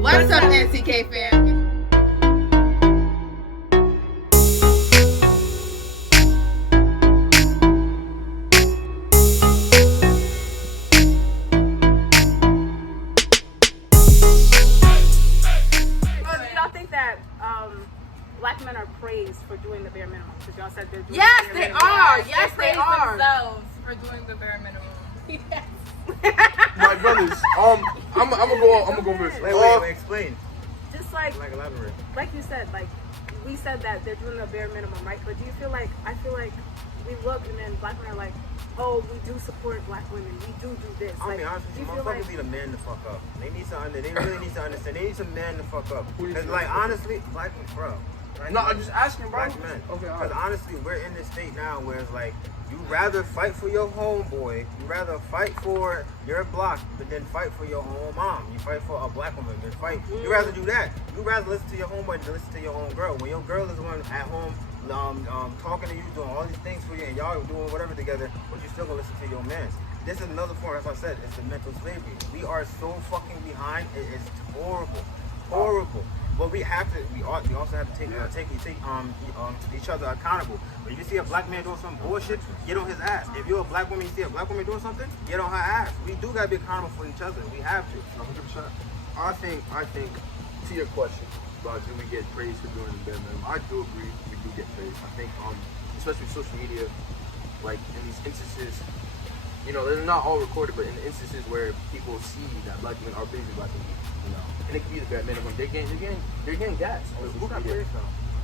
What's up, NCK fam? Black men are praised for doing the bare minimum because y'all said they're doing Yes, the they bare minimum. are. Yes, they are. Themselves for doing the bare minimum. Yes. My brothers, I'm gonna go first. Wait, explain. Just like Elaborate. Like you said, like we said that they're doing the bare minimum, right? But do you feel like I feel like we look and then black men are like, oh, we do support black women. We do this. I'll like, be honest with you, do feel motherfuckers need a man to fuck up. They really need to understand. They need some man to fuck up. Cause like honestly, black men, bro. No, I'm just asking, bro. Black men. Okay, all Because right. honestly, we're in this state now where it's like, you rather fight for your homeboy, you rather fight for your block, but then fight for your own mom. You fight for a black woman, then fight. You rather do that. You rather listen to your homeboy than listen to your own girl. When your girl is the one at home talking to you, doing all these things for you, and y'all doing whatever together, but you still gonna listen to your man. This is another form, as I said, it's the mental slavery. We are so fucking behind. It is horrible, horrible. But we have to. We also have to take each other accountable. If you see a black man doing some bullshit, get on his ass. If you're a black woman, you see a black woman doing something, get on her ass. We do gotta be accountable for each other. We have to. 100%. I think to your question about do we get praised for doing the bare minimum, I do agree we do get praised. I think especially with social media, like in these instances, you know, they're not all recorded, but in the instances where people see that black men are praising black women, you know, and it could be the bare minimum, they're getting gas on social media.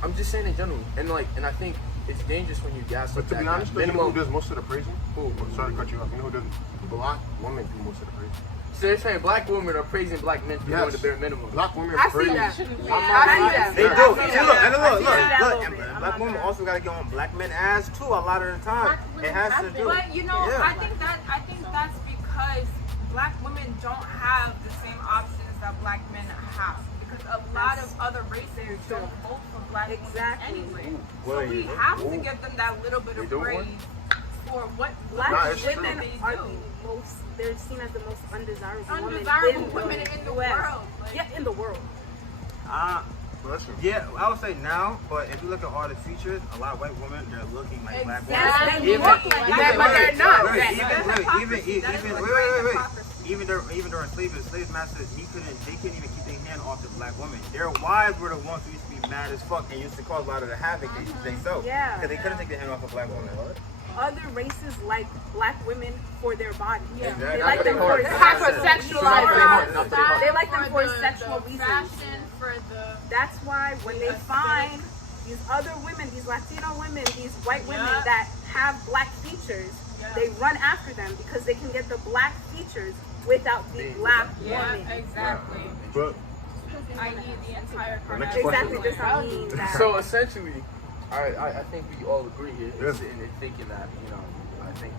I'm just saying in general, and I think it's dangerous when you gas. But to be honest, you know who does most of the praising? Who? Sorry to cut you off. You know who does? Black women do most of the praising. So they're saying black women are praising black men for doing the bare minimum. Black women I see praise. that. They do. Look. Black women also gotta get on black men ass too. A lot of the time, it has to do. But you know, I think that's because black women don't have the same options that black men have. Because a lot of other races don't vote for black women anyway. So we have to give them that little bit of praise for what black women are do. the most. They're seen as the most undesirable Women in the world. Yeah, in the world. Yeah, I would say now, but if you look at all the features, a lot of white women, they're looking like black women. Yes, they look like that, but they're not. Even during slavery, the slave masters, they couldn't even keep their hand off the black women. Their wives were the ones who used to be mad as fuck and used to cause a lot of the havoc they saw. Yeah. Because they couldn't take their hand off a black woman. Other races like black women for their body. Yeah. Exactly. They like them for Hypersexualized. They like them for sexual reasons. Fashion for the. That's why when they find these other women, these Latino women, these white women that have black features, they run after them because they can get the black features without the black woman. Exactly. But I need the entire Exactly, just I mean that. So essentially, I think we all agree here sitting and thinking that, you know, I think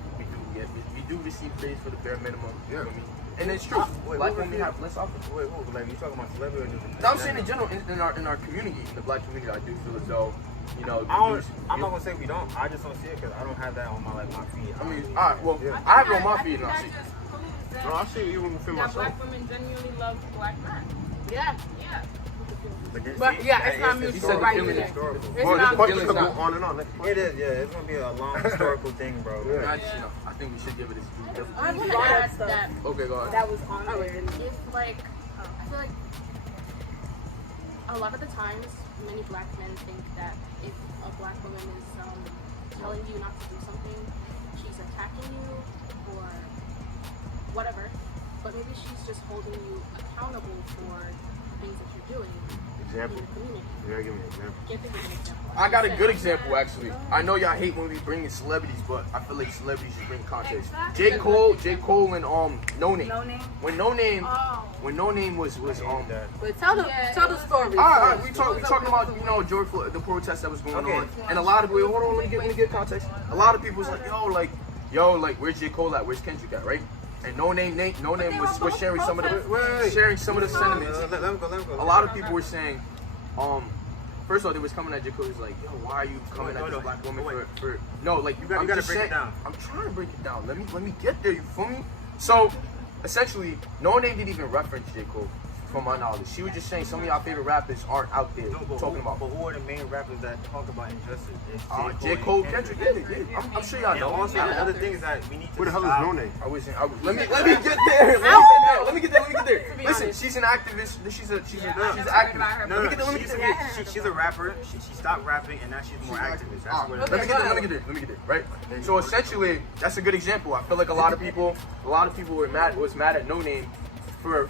we do receive praise for the bare minimum. You know what I mean? And it's true. Black women have less options. Wait, like you talking about celebrity? No, I'm saying in general, in our community, in the black community, I do feel as though, you know, I'm not gonna say we don't. I just don't see it because I don't have that on my feed. I mean, all right, well, I have it on my feed, and I see. no, I see it even within that myself. black women genuinely love black men. Yeah. Yeah. But yeah, it's not mutual right there. Historical. Well, this not question could go not- on and on. It is, yeah. It's gonna be a long historical thing, bro. I just, you know, I think we should give it its due. I want to brought up add stuff. that Okay, go ahead. That was on there. if like I feel like a lot of the times many black men think that if a black woman is telling you not to do something, she's attacking you or whatever. But maybe she's just holding you accountable for things that you're doing Example. in the community. Yeah, give me an example. Give me an example. I got a good example actually. I know y'all hate when we bring in celebrities, but I feel like celebrities should bring context. J. Cole and No Name. When No Name was But tell the story. all right, we talking about, you know, George Floyd, the protest that was going on, and a lot of people. Hold on, let me get context. A lot of people was like, yo, where's J. Cole at? Where's Kendrick at? Right? And No Name was sharing some of the sentiments. Let him go. A lot of people were saying, first of all, they was coming at J. Cole. He's like, yo, why are you coming at this black woman for no, like, you gotta break it down. I'm trying to break it down. Let me get there. You feel me? So essentially, No Name didn't even reference J. Cole from my knowledge. She was just saying some of y'all favorite rappers aren't out there talking about. But who are the main rappers that talk about injustice? It's J. Cole, Kendrick. Yeah. I'm sure y'all know. Also, the other thing is that we need to Who the hell is stop. No Name? Let me get there. Let me get there. Listen, she's an activist. She's an activist. No, she's a rapper. She stopped rapping and now she's more activist. That's what it is. Let me get there. Right. So essentially, that's a good example. I feel like a lot of people was mad at No Name for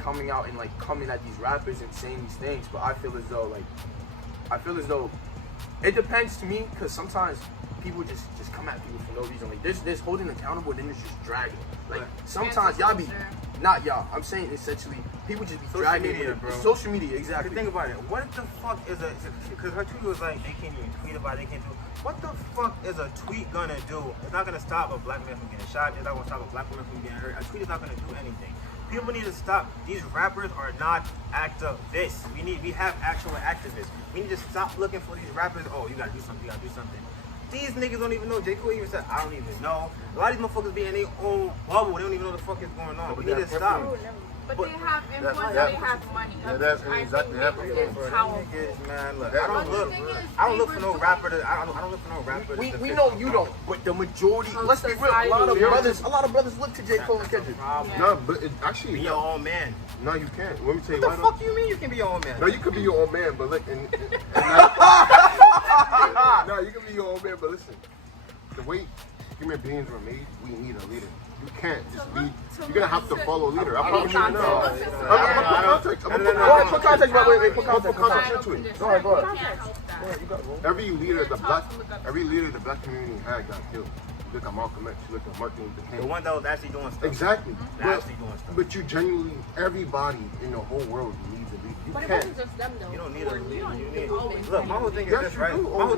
coming out and like coming at these rappers and saying these things. But I feel as though it depends to me, because sometimes people just come at people for no reason. Like there's holding accountable, then there's just dragging. Like sometimes y'all be not y'all. I'm saying essentially people just be dragging. Media, bro. Social media, exactly. Think about it. What the fuck is because her tweet was like, they can't even tweet about it, they can't do. What the fuck is a tweet gonna do? It's not gonna stop a black man from getting shot. It's not gonna stop a black woman from getting hurt. A tweet is not gonna do anything. People need to stop. These rappers are not activists. We have actual activists. We need to stop looking for these rappers. Oh, you gotta do something. You gotta do something. These niggas don't even know. J. Cole even said, I don't even know. A lot of these motherfuckers be in their own bubble. They don't even know what the fuck is going on. We need to stop. But they have influence, they have money. That's exactly happening. Niggas, man, look, I don't look for no rapper to. I don't look for no rapper. We know you don't, but the majority. Let's be real. A lot of brothers look to J. Cole and Kendrick. No, but it actually. Be your own man. No, you can't. Let me tell you What the fuck you mean you can be your own man? No, you could be your own man, but look. No, you can be your own man, but listen. The way human beings were made, we need a leader. You can't just be. You're gonna have to follow a leader. I promise you. I'm gonna put context. Put context into it. Go ahead. Every leader the black community had got killed. You look at Malcolm X. You look at Martin Luther King. The one that was actually doing stuff. Exactly. Actually doing stuff. But you genuinely, everybody in the whole world needs a leader. You But it can't. wasn't just them though. You don't need a leader. You need. always Look, my whole thing is Yes, this, you right? do. My whole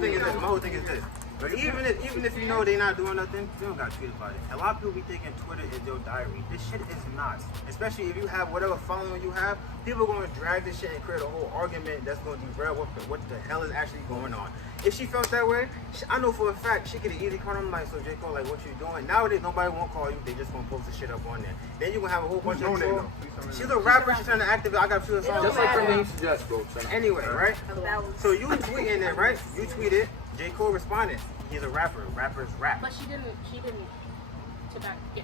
thing is this. But even if you know they're not doing nothing, you don't got to tweet about it. A lot of people be thinking Twitter is your diary. This shit is not. Especially if you have whatever following you have, people are going to drag this shit and create a whole argument that's going to derail what the hell is actually going on. If she felt that way, I know for a fact she could have easily called him like, so J. Cole, like, what you doing? Nowadays, nobody won't call you. They just going to post the shit up on there. Then you're going to have a whole bunch of trolls. She's a rapper. She's trying to activate. I got to a song. Just like her name suggests, bro. Anyway, right? So you tweeting it, right? You tweeted. J. Cole responded. He's a rapper. Rappers rap. But she didn't get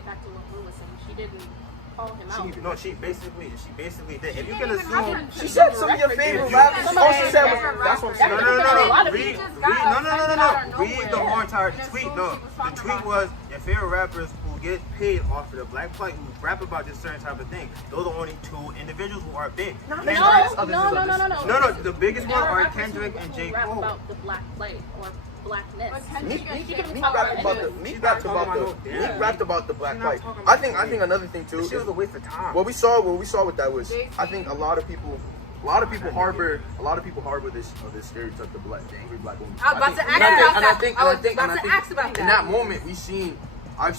back to what Blue was saying. She didn't call him out. No, she basically did. If you can assume, She said some of your favorite rappers. All she said was, that's what I'm saying. no. Read the whole entire tweet. No, the tweet was your favorite rappers who get paid off of the black plight, who rap about this certain type of thing. Those are only two individuals who are big. No. No, the biggest one are rappers Kendrick who and J. rap Cole. about the black plight or blackness. Meek rapped about the black plight. I think another thing too. She was a waste of time. What we saw with that was, I think a lot of people harbor this stereotype of the angry black woman. I was about to ask about that. In that moment, I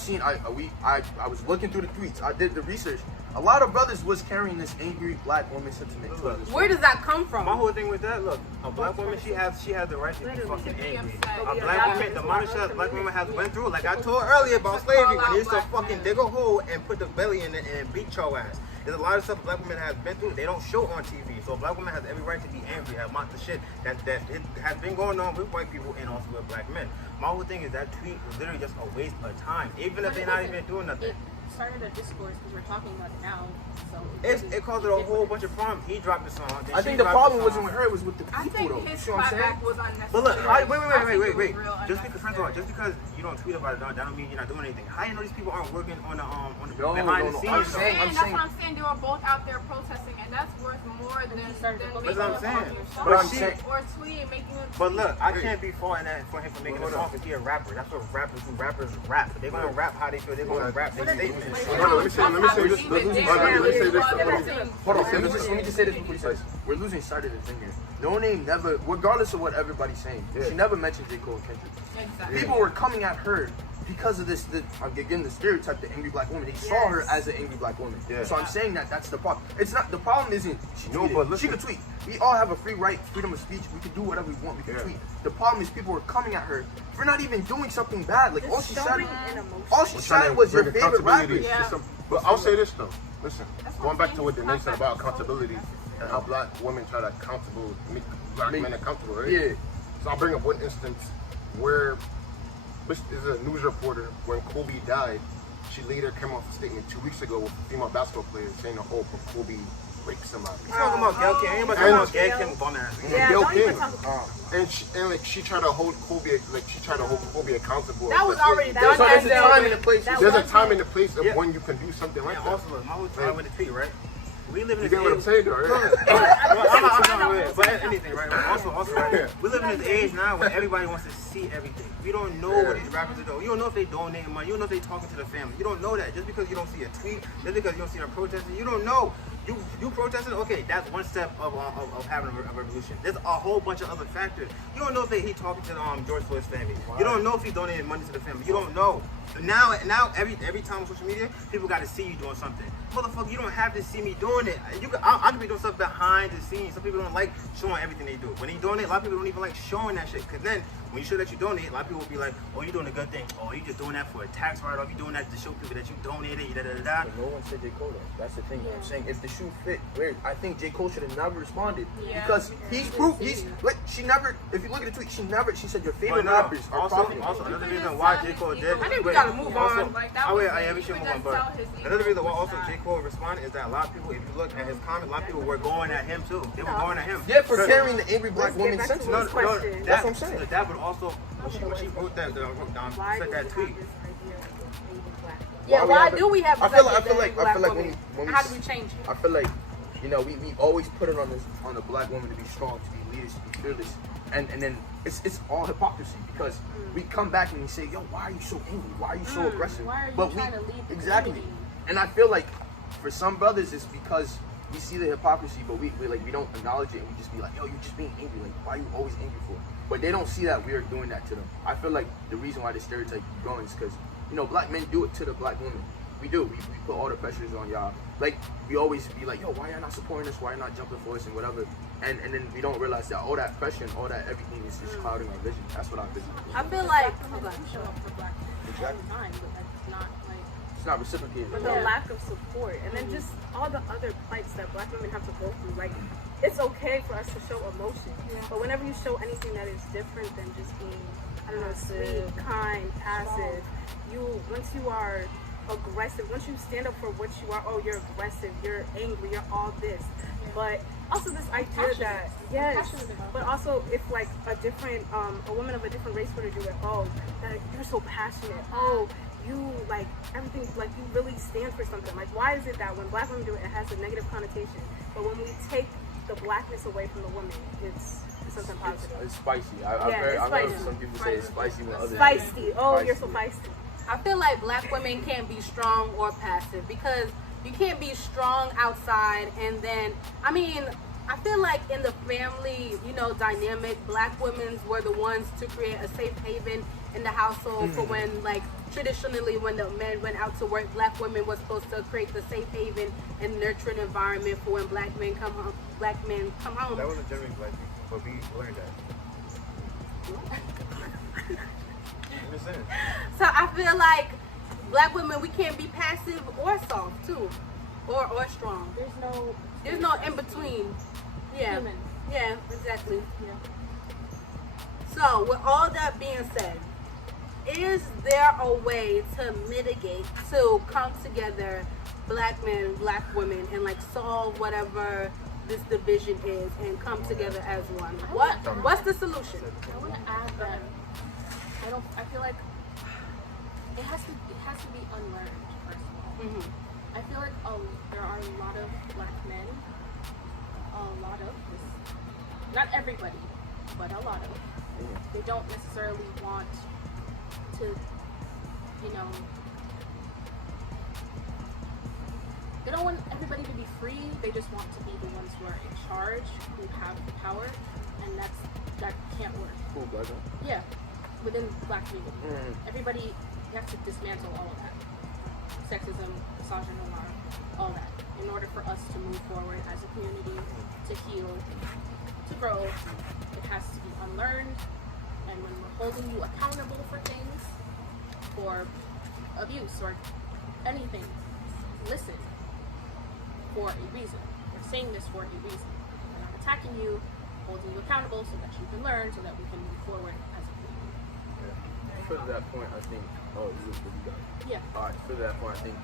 was looking through the tweets. I did the research. A lot of brothers was carrying this angry black woman sentiment. Where does that come from? My whole thing with that, look, a black woman, she has the right to be fucking angry. A black woman, the amount of shit a black woman has went through, like I told earlier about slavery, when they used to fucking dig a hole and put the belly in it and beat your ass. There's a lot of stuff a black woman has been through. They don't show on TV. So a black woman has every right to be angry about the shit that it has been going on with white people and also with black men. My whole thing is that tweet was literally just a waste of time, even if they're not even doing nothing. It started a discourse because we're talking about it now. So It caused it a whole bunch of problems. He dropped the song. I think the problem wasn't with her; it was with the people, though. You see what I'm saying? Was unnecessary. But look, wait. Just because you don't tweet about it, that don't mean you're not doing anything. How you know these people aren't working on the behind the scenes? I'm saying. That's what I'm saying. They were both out there protesting, and that's worth more than That's what I'm saying. or tweeting, making a tweet. But look, I can't be faulting that for him for making a song because he's a rapper. That's what rappers do. Rappers rap. They're gonna rap how they feel. They're gonna rap their statements. Let me say this. Hold on, let me just say this before you say this. We're losing sight of the thing here. No Name never, regardless of what everybody's saying, she never mentioned J. Cole and Kendrick. Exactly. People were coming at her because of this, again, the stereotype, the angry black woman. They saw her as an angry black woman. Yeah. So I'm saying that's the problem. It's not, the problem isn't she tweeted. She could tweet. We all have a freedom of speech. We can do whatever we want. We can tweet. The problem is people were coming at her for not even doing something bad. Like all she said was your favorite rapper. But I'll say this though. Listen, going back to what Danae said about accountability and how black women try to make black men accountable, right? Yeah. So I'll bring up one instance where this is a news reporter when Kobe died. She later came off a statement 2 weeks ago with a female basketball player saying the hope of Kobe raped somebody. You talking about Gail King? Anybody talking about Gail King? Bum ass. Yeah, Gail don't even King. talk about And she tried to hold Kobe, accountable. That was Like, already There's done. a time and a place. There's a time and a place of Yeah. when you can do something like And that. also, my whole time with the tweet, right? We live in You this get what I'm age. saying, though, right? But anything, right? Also, right? We live in this age now where everybody wants to see everything. You don't know what these rappers are doing. You don't know if they donating money. You don't know if they talking to the family. You don't know that. Just because you don't see a tweet, just because you don't see them protesting, you don't know. You protesting? Okay, that's one step of having a revolution. There's a whole bunch of other factors. You don't know if he talking to George Floyd's family. You don't know if he donated money to the family. You don't know. Now every time on social media, people got to see you doing something. Motherfucker, you don't have to see me doing it. I can be doing stuff behind the scenes. Some people don't like showing everything they do. When they donate, a lot of people don't even like showing that shit. Cause then when you show that you donate, a lot of people will be like, "Oh, you doing a good thing. Oh, you just doing that for a tax write-off. You doing that to show people that you donated." Da da da da. But no one said J. Cole though. That's the thing. I'm saying if the shoe fit, I think J. Cole should have never responded because he's proof. She never. If you look at the tweet, she said your favorite rappers are profiting. Also, another reason why J. Cole did. I think we gotta move on. Like, that was we should move on. But another reason why also J. Cole responded is that a lot of people, if you look at his comments, a lot of people were going at him too. They were going at him. Yeah, for carrying the angry black woman back to sentiment. this question. That's what I'm saying. That would also when she wrote that why said do that we tweet. have this idea of angry black? Yeah, why do we have I this feel idea like of black when women? we How do we change it? I feel like, we always put it on the black woman to be strong, to be leaders, to be fearless, and then it's all hypocrisy because we come back and we say, yo, why are you so angry? Why are you so aggressive? Why are you But trying to lead the exactly, community? and I feel like for some brothers it's because we see the hypocrisy, but we don't acknowledge it, and we just be like, yo, you're just being angry. Like, why are you always angry for? But they don't see that we are doing that to them. I feel like the reason why the stereotype keep going is because black men do it to the black women. We do. We put all the pressures on y'all. Like, we always be like, yo, why y'all not supporting us? Why y'all not jumping for us and whatever? And then we don't realize that all that pressure and all that everything is just clouding our vision. That's what our vision is. I feel like Show up for black people all the time, but that's not like. It's not reciprocated. But the lack of support, and then just all the other plights that black women have to go through. Like, it's okay for us to show emotion, but whenever you show anything that is different than just being, I don't know, sweet, kind, passive, once you are aggressive, once you stand up for what you are, oh, you're aggressive, you're angry, you're all this. But also this idea that, yes, but also if like a woman of a different race were to do it, oh, that you're so passionate, oh, you like everything, like you really stand for something. Like, why is it that when black women do it, it has a negative connotation, but when we take the blackness away from the woman, it's something positive. It's spicy. I've heard some people say it's spicy when others. Feisty. Oh, you're so feisty. I feel like black women can't be strong or passive because you can't be strong outside and then, I feel like in the family, dynamic, black women were the ones to create a safe haven in the household for when, like, traditionally when the men went out to work, black women were supposed to create the safe haven and nurturing environment for when black men come home. That wasn't generally black people, but we learned that. So I feel like black women, we can't be passive or soft too, or strong. There's no in between. Yeah. Human. Yeah, exactly. Yeah. So with all that being said, is there a way to mitigate, to come together, black men, black women, and like solve whatever this division is and come together as one? What's the solution? I want to add that I feel like it has to be unlearned, first of all. Mm-hmm. I feel like there are a lot of black men, not everybody, but a lot of, they don't necessarily want to, they don't want everybody to be free. They just want to be the ones who are in charge, who have the power, and that can't work. Cool, black man. Yeah, within the black community. Everybody, you have to dismantle all of that. Sexism, misogyny, all that. In order for us to move forward as a community, to heal, to grow, it has to be unlearned. And when we're holding you accountable for things, for abuse or anything, listen for a reason. We're saying this for a reason. We're not attacking you, holding you accountable so that you can learn, so that we can move forward as a community. For that point, I think. Oh, you got it. Yeah. All right. For that point, I think,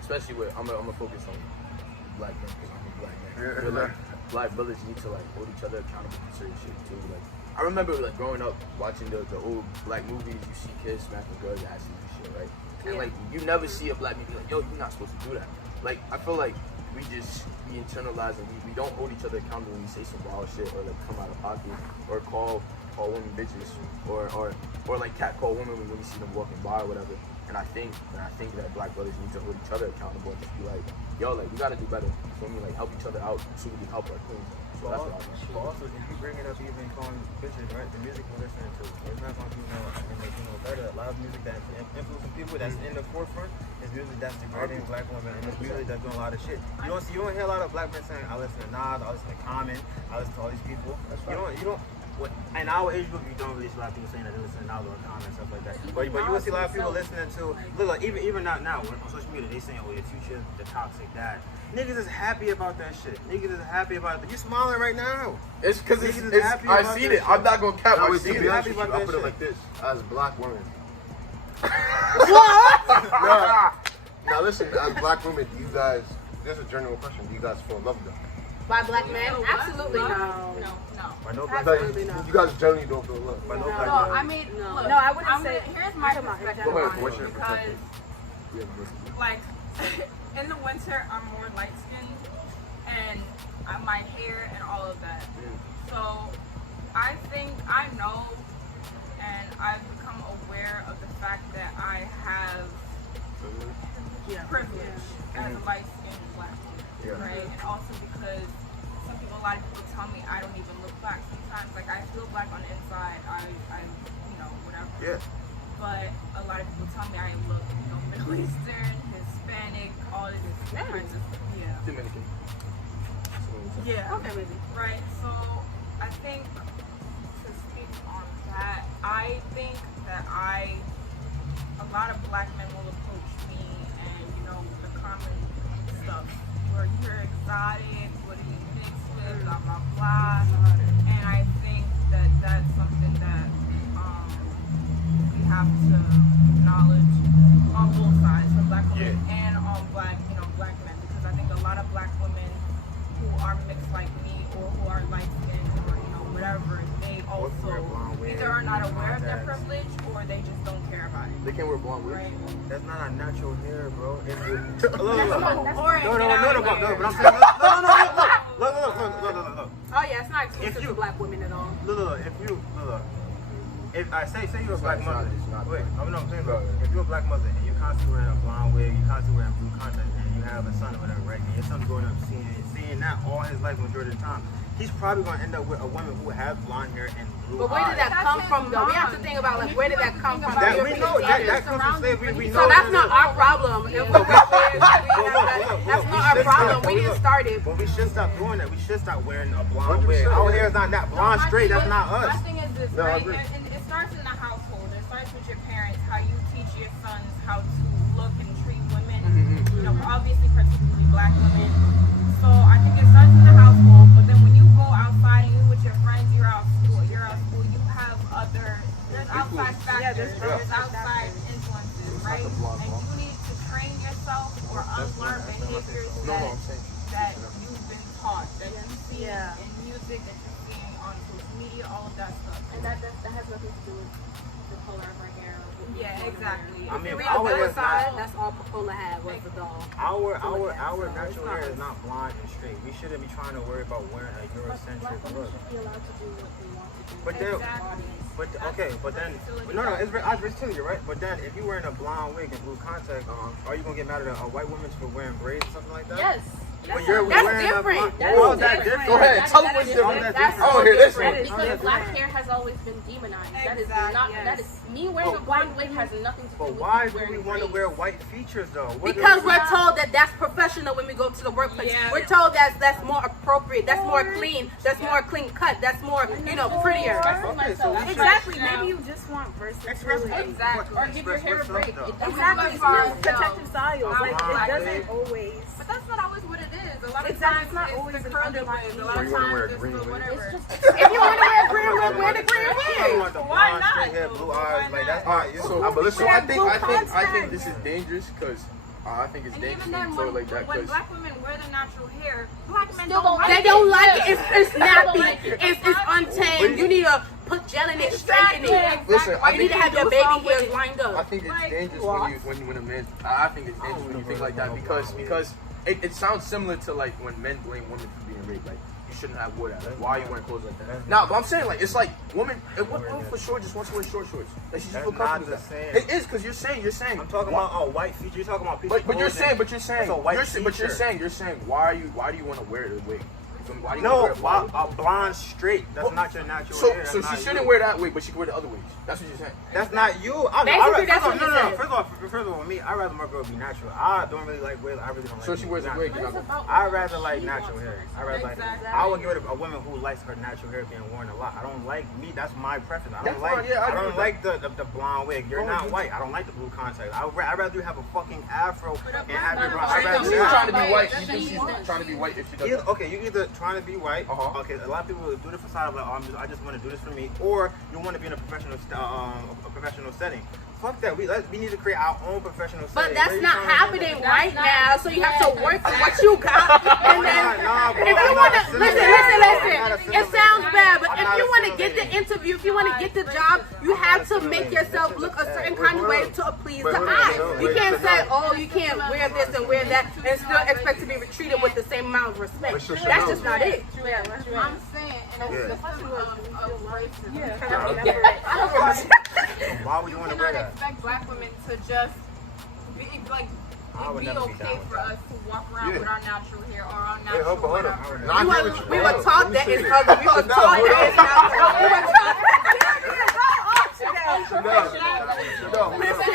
especially with I'm gonna focus on black men because I'm a black man. I feel like black brothers need to like hold each other accountable for certain shit too. Like I remember like growing up watching the old black movies. You see kids smacking girls' asses and shit, right? And like you never see a black man be like, yo, you're not supposed to do that. Like I feel like we internalize and we don't hold each other accountable when we say some wild shit or like come out of pocket or call women bitches or like catcall women when we see them walking by or whatever. And I think that black brothers need to hold each other accountable and just be like, yo, like we gotta do better. You feel me? Like help each other out so we can help our queens. So that's what I think. But also, if you bring it up even calling bitches, right? The music we're listening to, it's not going to be better. A lot of music that's influencing people that's in the forefront is music that's degrading black women, and it's music that's doing a lot of shit. You don't hear a lot of black men saying, I listen to Nas, I listen to Common, I listen to all these people. You don't. In our age group, you don't really see a lot of people saying that they listen to Nelle or Common and stuff like that. But you will see a lot of people listening to, look, like even not now, on social media, they saying, oh, your future, the toxic dad. Niggas is happy about that shit. Niggas is happy about it. But you smiling right now. It's because I seen it. I'm not gonna cap. I seen it. Happy about I'll that put shit. it like this: as black women. What? Now listen, as black women, do you guys? This is a general question. Do you guys feel loved though? By black men? Absolutely no. No. By no black Like, Absolutely not. you guys generally don't feel loved. By no No, black I men. mean, No. look, No, I wouldn't say. here's my Come on, perspective Go ahead, on what's it your because, perspective? like, in the winter, I'm more light skinned, and my hair and all of that. So, I think I know, and I've become aware of the fact that I have privilege as a light skinned black woman, right? And also because a lot of people tell me I don't even look black sometimes. Like I feel black on the inside. I whatever. Yeah. But a lot of people tell me I look, Middle Eastern, Hispanic, all this kinds of Dominican. Yeah. Okay, maybe. Right. So I think to speak on that, I think that a lot of black men will approach me and the common stuff where you're exotic, what do you mix with, blah blah blah. And I think that that's something that we have to acknowledge on both sides, for black women and on black men, because I think a lot of black women who are mixed like me or who are light skinned or whatever, they also either are not aware of their privilege or they just don't care about it. They can't wear blonde wigs. Right? That's not our natural hair, bro. Look. Oren, But I'm saying, look. Oh yeah, it's not exclusive to black women at all. Look. If I say you're a black mother, wait, I'm saying, bro. If you're a black mother and you're constantly wearing a blonde wig, you're constantly wearing blue contact, and you have a son or whatever, right? And your son's growing up seeing that all his life, majority of the time, he's probably gonna end up with a woman who has blonde hair and blue But where did that come from though? We have to think about like where did that come from? That we know that comes from slavery. We know. So that's not our problem. If we're that's not our problem. We didn't start it. But we should stop doing that. We should stop wearing a blonde wig. Our hair is not that blonde straight. That's not us. My thing is this, No, I right? agree. And it starts in the household. It starts with your parents, how you teach your sons how to look and treat women. Obviously, particularly black women. So I think it starts in the household. But then when you go outside and you're with your friends, you're out of school. You have there's outside factors. There's outside influences, right? And you need to train yourself or unlearn behaviors that you've been taught, that you see in music, that you're seeing on social media, all of that stuff. And that has nothing to do with the color of our hair. Yeah, exactly. I mean, Read our the hair other is side. not. That's all Pacola had was the doll. Our natural hair is not blonde and straight. We shouldn't be trying to worry about wearing a Eurocentric Black women look. should be allowed to do what they want to do. But then, it's too, you're right. But then, if you're wearing a blonde wig and blue contact, are you gonna get mad at a white woman for wearing braids or something like that? Yes. But you're That's wearing different. a That's How is that different. different? Go ahead, tell them what's different. That's I want to hear this different. one. Because black hair has always been demonized. That is Exactly, not. yes. That is me wearing a blonde wig has nothing to do But with why me do wearing we want to braids. wear white features though? Because we're told that that's professional when we go to the workplace. Yeah. We're told that's more appropriate, that's more clean, that's more clean cut, that's more, prettier. Expressing Okay, myself. so we Exactly. Maybe you just want versatility. Exactly. Or give your hair a break. It doesn't Exactly. matter. It's not protective styles. Like it Exactly. doesn't always. But that's not always what it is. A lot of Exactly, times it's not it's always the an curly underlying wig. A need. lot So of you wanna times wear a it's green the wig? whatever. It's just. If you want to wear a green wig, wear the green You wig. want the Why blonde, not, straight hair, though? blue Why eyes, like that's not? not you. So, but listen, I think this is dangerous because I think it's And dangerous even when then, you throw it like that when because black women wear the natural hair, black men Still don't don't like They don't it. like it. It's snappy. like it. It's untamed. You need to put gel in it, straighten it. listen, I You need think to have your baby hairs lined I up. think it's Like, dangerous when a man. I think it's dangerous when you think like that because it sounds similar to like when men blame women for being raped. Like you shouldn't have wore that. Like, why are you wearing clothes like that? Nah, but I'm saying like it's like women for sure just wants to wear short shorts. Like she just feel That's not comfortable the with that. same. It is because you're saying. I'm talking about white features. You're talking about pieces. But you're saying That's a white you're feature. saying why do you want to wear the wig? Why do you No, wanna wear it? a blonde straight. That's not your natural hair. So That's she not shouldn't you. wear that wig, but she can wear the other wigs. That's what you're saying. That's not you. Basically, that's what you said. First of all, with me, I'd rather my girl be natural. I don't really like wigs. I really don't like. So she wears a natural. wig. You're not gonna. I'd rather like natural hair. I rather like. Exactly. I would give it a woman who likes her natural hair being worn a lot. I don't like me. That's my preference. I don't That's like. fine, yeah, I I agree don't with like the blonde wig. You're Oh, not you- white. I don't like the blue contact. I'd rather you have a fucking afro and have your. black I'd rather She's you man- have- trying to be Right, white. that's You think she's what she trying to be white if she does Either, that? okay, you either trying to be white. Uh-huh. Okay, a lot of people do the facade of like, I just want to do this for me, or you want to be in a professional setting. Fuck that. We need to create our own professional setting. But that's Where you not trying to do happening that? right now. So you have to work for what you got. And then, Nah, bro, if you I'm want not to a listen, assimilator. it sounds bad, but I'm if not you want to get the assimilating. interview, if you want to get the job, you have to make yourself look a certain kind of way to please the eye. You can't say, oh, you can't wear this and wear that, and still expect to be treated with the same amount of respect. That's just not it. I'm saying, and it's Yeah. the system of racism. Why would you want to wear cannot that? expect black women to just be like I would be never be okay down with for that. us to walk around Yeah. with our natural hair or our Hey, natural hold on. whatever. No, I get what you We hold were on. taught Let me that say it's this. ugly. We were No, taught hold that on. it's not ugly. We were taught. No. Listen,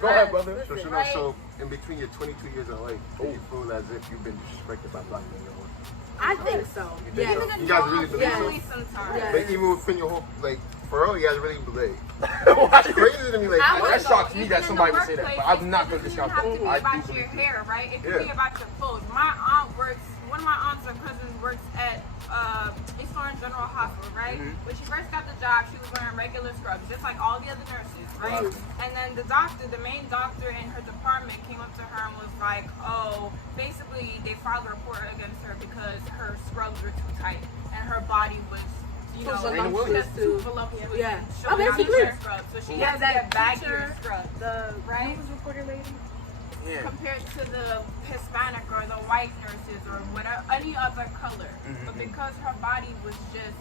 Go ahead, brother. So, so in between your 22 years of life, do you feel as if you've been disrespected by black men? I think so. You think Yeah. so? You guys really believe so? Really sometimes. Yeah. Like even within your whole, like, for real, you guys really believe. It's crazy to me, like, I what? That shocks me Even that in somebody the would say that, but workplace, I'm not gonna it doesn't discount have to be that. I about do your believe hair, right? It could Yeah. be about your clothes. My aunt works. One of my aunts or cousins works at East Orange General Hospital, right? When she first got the job, she was wearing regular scrubs, just like all the other nurses, right? And then the doctor, the main doctor in her department, came up to her and was like, "Oh, basically they filed a report against her because her scrubs were too tight and her body was." You know, voluptuous just too. too voluptuous. Yeah. and Oh, showing out basically. her scrubs. So she Yeah, has that that baggier teacher, scrub, The right? news reporter lady. Yeah. Compared to the Hispanic or the white nurses or whatever, any other color. But because her body was just,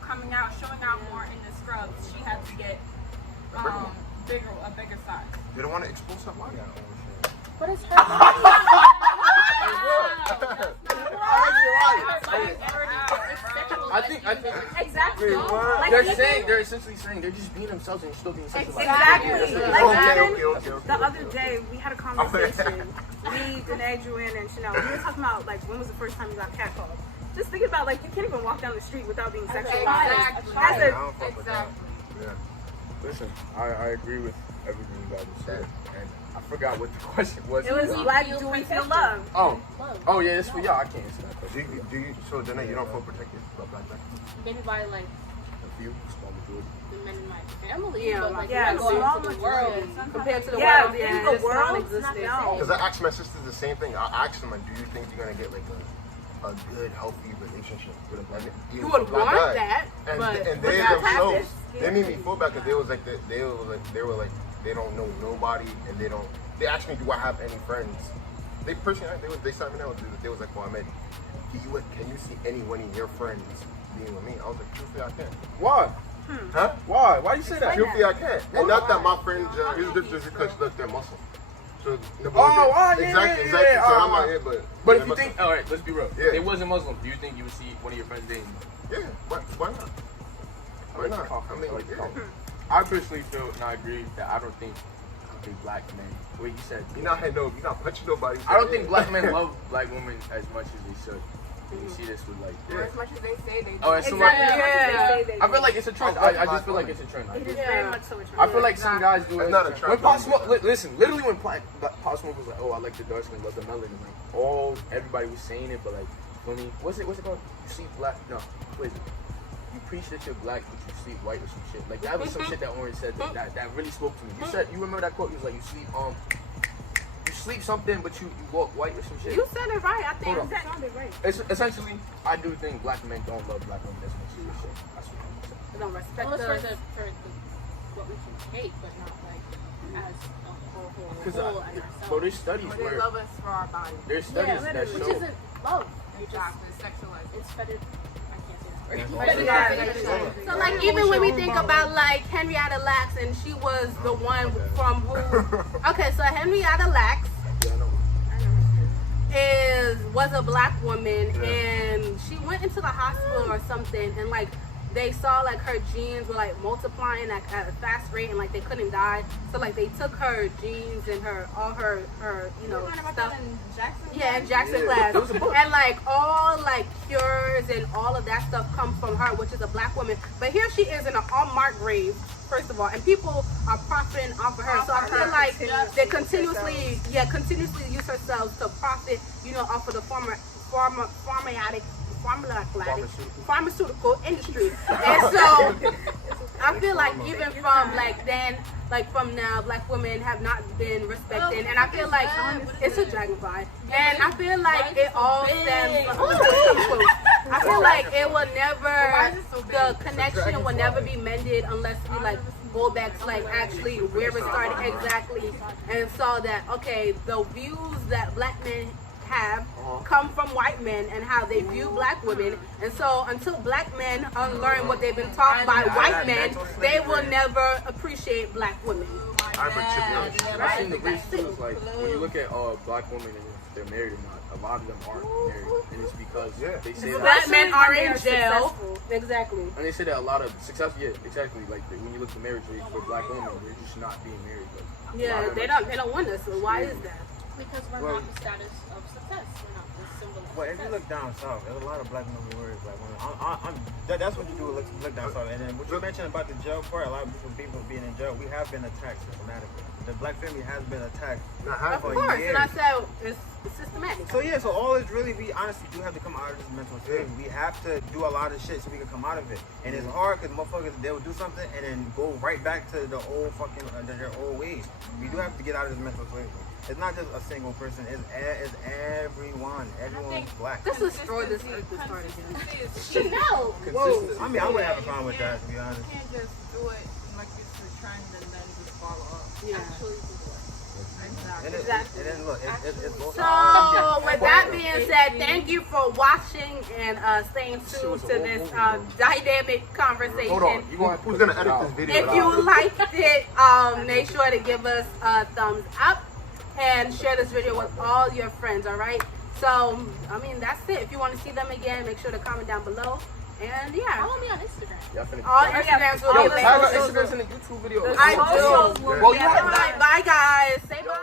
coming out, showing out more in the scrubs, she had to get a bigger size. You don't want to expose something? What is her? I think Exactly. they're essentially saying they're just being themselves and still being sexualized. Exactly. Like Okay. the other day, we had a conversation. Me, Danae, Joanne, and Chanel. We were talking about like when was the first time you got catcalled. Just thinking about like you can't even walk down the street without being sexualized. Exactly. As I a, don't fuck with that. Exactly. Listen, I agree with everything you guys have said, and I forgot what the question was. it was like, do we feel love? Oh yeah, it's for y'all. I can't answer that question. Do you, so Danae, you don't feel protected by black men? Maybe by like A few, small majority. the men in my family, Yeah, but like yeah, when I go small into the world, Compared to the Yeah, world, in yeah, the it's world, non-existent. no. Because I asked my sisters the same thing. I asked them, like, do you think you're going to get, like, a good, healthy relationship with a black man? You would want that, And, but and but they that's themselves, happened. they made me feel bad because they were like, they don't know nobody, and they asked me, do I have any friends? They personally, they sat me down, they was like, well, Ahmed, can you see anyone in your friends being with me? I was like, truthfully, I can't. Why? Huh? Why? Why do you say that? Truthfully, I can't. And not that my friends, here's the difference because, look, they're Muslim. So, yeah. So I'm not here, But if you think, all right, let's be real. Yeah. If it wasn't Muslim, do you think you would see one of your friends dating? Yeah, why not? Why not? I mean, yeah. I personally feel, and I agree, that I don't think black men, the way you said, You're not punching nobody. I don't think black men love black women as much as they should. You see this with like, Or as much as they say they do. oh, it's so Exactly. much. Yeah. I feel like it's a trend. I just feel like it's a trend. It is very much so a trend. I feel like some guys do it. It's not a trend. When Pop Smoke, listen, literally when Pop Smoke was like, oh, I like the dark skin, love the melanin, like, everybody was saying it, but like, for me, what's it called? You sleep black? No, what is it? You preach that you're black, but you sleep white or some shit. Like, that was some shit that Oren said that really spoke to me. You remember that quote? He was like, you sleep something, but you walk white or some shit. You said it right. I think Hold on. you sounded right. It's essentially, I do think black men don't love black women as much as they should. That's what I'm saying. They don't respect Well, it's us. for what we can take, but not like as a whole and ourselves. But there's studies Or they where love us for our bodies. there's studies that which show. isn't love. Exactly, sexualized. It's better. I can't say Yeah. So like even when we think about like Henrietta Lacks, and she was the one from who? Okay, so Henrietta Lacks Yeah, I know. was a black woman, and she went into the hospital or something, and like they saw like her genes were like multiplying at a fast rate, and like they couldn't die. So like they took her genes and all her stuff. Yeah, in Jackson class. And like all like cures and all of that stuff comes from her, which is a black woman. But here she is in an unmarked grave, first of all, and people are profiting off of her. So I feel like they continuously use herself to profit, off of the pharmaceutical industry. And so I feel like even from like then, like from now, black women have not been respected, and I feel like it's a dragonfly, and I feel like it all stems. I feel like it will never, the connection will never be mended unless we like go back to like actually where it started exactly, and saw that okay, the views that black men have come from white men and how they view black women, and so until black men unlearn what they've been taught by white men, they will never appreciate black women. I've seen the weird too is like when you look at black women and if they're married or not, a lot of them aren't married, and it's because they say Black that, men are in jail. Exactly. and they say that a lot of success, exactly. Like when you look at marriage rates for black women, they're just not being married. Like, Yeah, they don't want us. So why is that? Because we're not the status of success. We're not the symbol of Well, if you success. look down south, there's a lot of black women who worry black women. That's what you do, look down south. And then what you mentioned about the jail part, a lot of people being in jail, we have been attacked systematically. The black family has been attacked Of for course, years. and I said it's systematic. So yeah, so all is really, we honestly do have to come out of this mental thing. We have to do a lot of shit so we can come out of it. And it's hard because motherfuckers, they'll do something and then go right back to the old fucking, their old ways. We do have to get out of this mental slavery. It's not just a single person, it's everyone. Everyone's black. Let's destroy this earth to start again. You No. I mean, I wouldn't have a problem with that, to be honest. You can't just do it like it's a trend and then just follow up. Yeah. Actually do it. And then look, it's both. So with that being said, thank you for watching and staying tuned to this dynamic conversation. hold on, Who's gonna edit this video? If you liked it, make sure to give us a thumbs up and share this video with all your friends, all right? So, I mean, that's it. If you want to see them again, make sure to comment down below. And yeah, Follow me on Instagram. all Instagrams will be Yo, tag our linked. Instagrams in the YouTube video. I do. Well, you have Bye, guys. Say bye.